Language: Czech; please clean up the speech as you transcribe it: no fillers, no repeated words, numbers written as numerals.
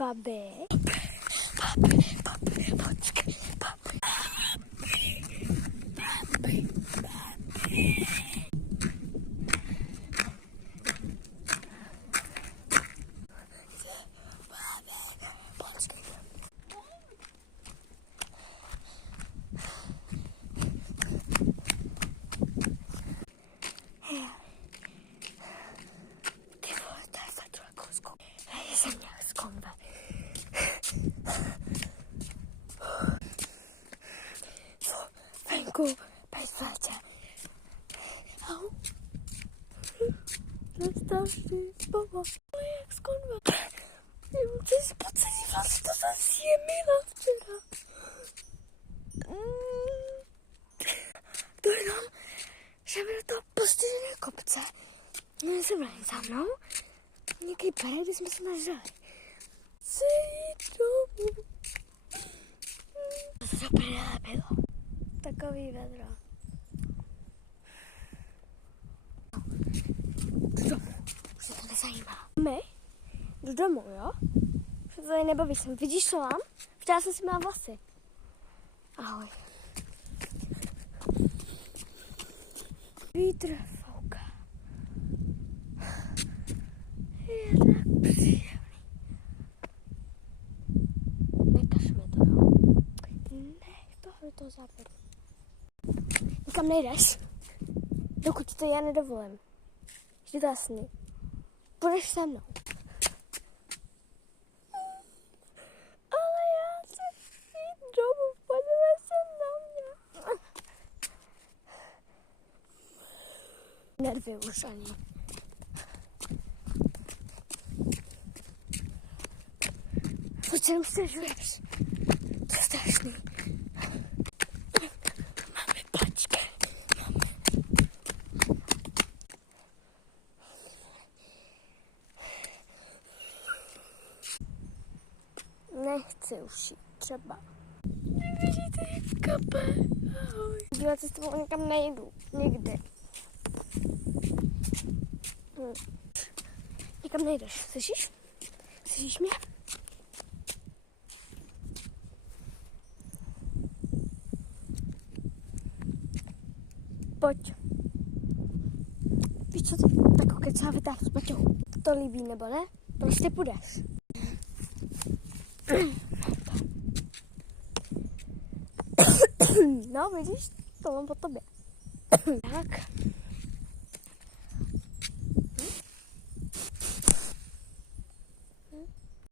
Babi, počkej, babi. Franku, bezpečně. Au. Nastavši, pomoc. Jak z konve. Ty si pocení vlastně, to jsem si je měla včera. To jenom, že mi do toho postižené kopce. Měli se vrát za mnou. Nějaký pere, když jsme se nažrali. Chci jít domů. To za prdele bylo. Takový vedro. Jdu domů. Už se to nezajímá. My? Jdu domů, jo? Už se tady nebaví jsem. Vidíš, co mám? Včera jsem si měla vlasy. Ahoj. Vítr fouká. Je tak příjemný. Nekaž mi to, jo? Nech to západu. Nikam nejdeš, dokud ti to já nedovolím. Vždy to jasný. Půjdeš se mnou. Ale já chci jít domů, podívej se na mě. Nervy už ani. Proč jenom stěžuješ? To je strašný. Nechci už jít třeba. Nevidíte, jak kape. Ahoj. Dívat se s tebou někam nejdu. Nikdy. Nikam nejdeš. Slyšíš? Slyšíš mě? Pojď. Víš co ty? Tak kecá vytáhnu z baťohu. To líbí nebo ne? Prostě půjdeš. No, vidíš? To mám po tobě. Tak.